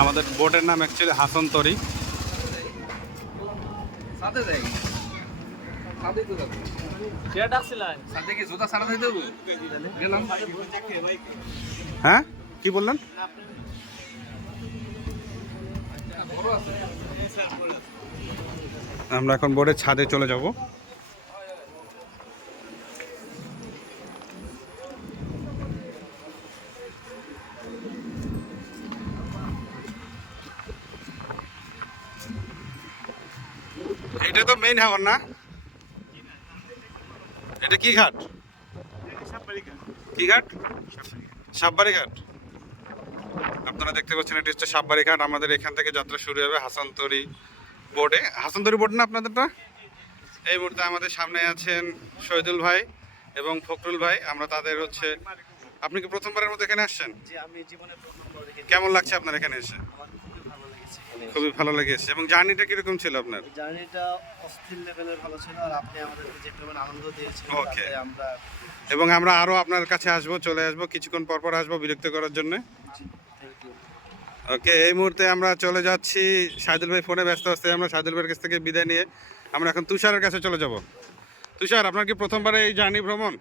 আমাদের বোটের নাম অ্যাকচুয়ালি হাসন তরি হ্যাঁ? কি বললেন? আমরা এখন বোর্ডের ছাদে চলে যাব। এটা তো মেইন হাওয়ার না? এটা কি ঘাট? কি ঘাট? সাববাড়ি ঘাট। আপনারা দেখতে পাচ্ছেন এটি হচ্ছে সাববাড়ি ঘাট। আমাদের এখান থেকে যাত্রা শুরু হবে হাসানতরি বোর্ডে। হাসানতরি বোর্ড না আপনাদেরটা? এই মুহূর্তে আমাদের সামনে আছেন শহীদুল ভাই এবং ফখরুল ভাই। আমরা তাদের হচ্ছে আপনি কি প্রথমবারের মতো এখানে আসছেন? কেমন লাগছে আপনার এখানে এসে? খুবই ভালো লেগেছে। এবং জার্নিটা কীরকম ছিল আপনার? জার্নিটা অস্থির লেভেলের ভালো ছিল আর আপনি আমাদেরকে যে পরিমাণ আনন্দ দিয়েছেন. তাতে আমরা এবং আমরা আরও আপনার কাছে আসব চলে আসব কিছুক্ষণ পর পর আসব বিরক্ত করার জন্য। ওকে এই মুহূর্তে আমরা চলে যাচ্ছি। সাইদুল ভাই ফোনে ব্যস্ত আছে আমরা সাইদুল ভাইয়ের কাছ থেকে বিদায় নিয়ে আমরা এখন তুষারের কাছে চলে যাব। তুষার আপনার কি প্রথমবার এই জার্নি ভ্রমণ?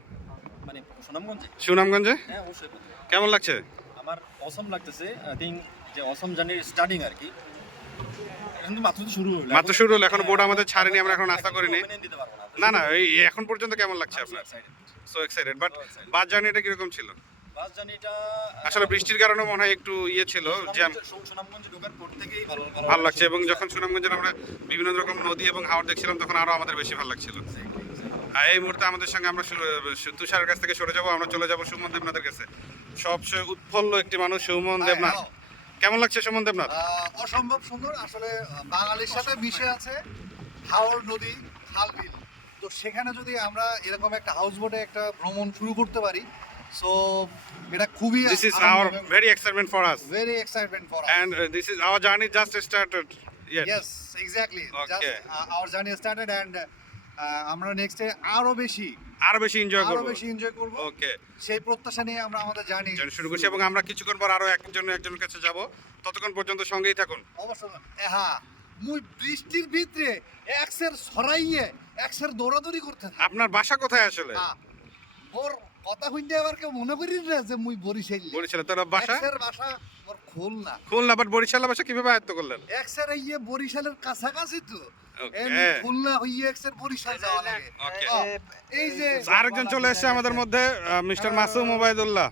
মানে সুনামগঞ্জে? সুনামগঞ্জে? হ্যাঁ অবশ্যই। কেমন লাগছে? আমার অসম লাগতেছে আই থিঙ্ক যে অসম জার্নির স্টার্টিং আর কি। এখন মাত্র তো শুরু হলো। মাত্র শুরু হলো এখনও বোর্ড আমাদের ছাড়েনি আমরা এখন নাস্তা করিনি। না না এই এখন পর্যন্ত কেমন লাগছে আপনার? সো এক্সাইটেড বাট বাস জার্নিটা কীরকম ছিল? বাস জার্নিটা আসলে বৃষ্টির কারণে মনে হয় একটু ইয়ে ছিল জ্যাম। সুনামগঞ্জে ঢোকার পর থেকেই ভালো ভালো লাগছে। এবং যখন সুনামগঞ্জের আমরা বিভিন্ন রকম নদী এবং হাওড় দেখছিলাম তখন আরও আমাদের বেশি ভালো লাগছিল। এই মুহূর্তে আমাদের সঙ্গে আমরা তুষারের কাছ থেকে সরে যাব আমরা চলে যাব সুমন দেবনাথের কাছে। সবচেয়ে উৎফুল্ল একটি মানুষ সুমন দেবনাথ। কেমন লাগছে সুমন দেবনাথ? অসম্ভব সুন্দর। আসলে বাঙালির সাথে মিশে আছে হাওর নদী খাল বিল। তো সেখানে যদি আমরা এরকম একটা হাউস বোটে একটা ভ্রমণ শুরু করতে পারি সো এটা খুবই this is our very excitement for us very excitement for and this is our journey just started yes exactly Okay. Our journey started and আমরা নেক্সটে আরও বেশি আরও বেশি এনজয় আরও করব। বেশি এনজয় করব। ওকে সেই প্রত্যাশা নিয়ে আমরা আমাদের জানি জানি শুরু করছি এবং আমরা কিছুক্ষণ পর আরও একজন একজনের কাছে যাব। ততক্ষণ পর্যন্ত সঙ্গেই থাকুন। অবশ্যই। হ্যাঁ মুই বৃষ্টির ভিতরে এক্সের সরাইয়ে এক্সের দৌড়াদৌড়ি করতে আপনার বাসা কোথায় আসলে? হ্যাঁ, মোর কথা শুনতে আবার কেউ মনে করি না যে মুই বরিশাল। বরিশাল তোর বাসা? বাসা মোর খুলনা। খুলনা বাট বরিশাল বাসা কীভাবে আয়ত্ত করলেন? এক্সের ইয়ে বরিশালের কাছাকাছি তো খুলনা হইয়ে এক্সের বরিশাল যাওয়া লাগে। এই যে আরেকজন চলে এসেছে আমাদের মধ্যে মিস্টার মাসুম ওবায়দুল্লাহ।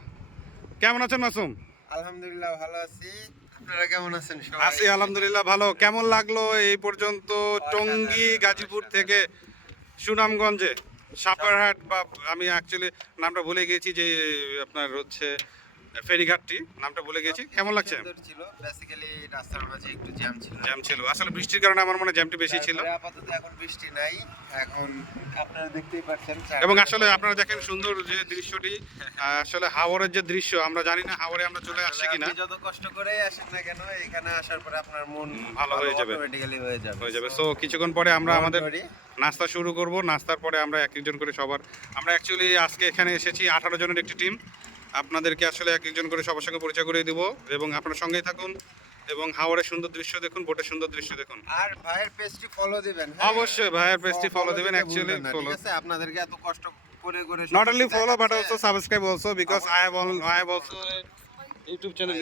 কেমন আছেন মাসুম? আলহামদুলিল্লাহ ভালো আছি। আপনারা কেমন আছেন সবাই? আছি আলহামদুলিল্লাহ ভালো। কেমন লাগল এই পর্যন্ত টঙ্গী গাজীপুর থেকে সুনামগঞ্জে? সাপারহাট বা আমি অ্যাকচুয়ালি নামটা ভুলে গেছি যে আপনার হচ্ছে ফেরিঘাটটি নামটা ভুলে গেছি। কেমন লাগছে? ছিল বেসিক্যালি রাস্তার মাঝে একটু জ্যাম ছিল। জ্যাম ছিল। আসলে বৃষ্টির কারণে আমার মনে জ্যামটি বেশি ছিল। আপাতত এখন বৃষ্টি নাই। এখন আপনারা দেখতেই পাচ্ছেন এবং আসলে আপনারা দেখেন সুন্দর যে দৃশ্যটি আসলে হাওড়ের যে দৃশ্য আমরা জানি না হাওড়ে আমরা চলে আসছি কিনা। যত কষ্ট করে আসেন না কেন এখানে আসার পরে আপনার মন ভালো হয়ে যাবে। অটোমেটিক্যালি হয়ে যাবে। হয়ে যাবে। সো কিছুক্ষণ পরে আমরা আমাদের নাস্তা শুরু করব। নাস্তার পরে আমরা এক একজন করে সবার আমরা অ্যাকচুয়ালি আজকে এখানে এসেছি আঠারো জনের একটি টিম আপনাদেরকে আসলে এক একজন করে সবার সঙ্গে পরিচয় করে দিব এবং আপনার সঙ্গেই থাকুন এবং হাওড়ের সুন্দর দৃশ্য দেখুন বোটের সুন্দর দৃশ্য দেখুন। আর ভাইয়ের পেজটি ফলো দিবেন অবশ্যই ভাইয়ের পেজটি ফলো দিবেন, অ্যাকচুয়ালি ফলো আপনাদেরকে এত কষ্ট করে করে not only সবকিছু follow but দেখাচ্ছে। also subscribe also because I have all I have also is YouTube channel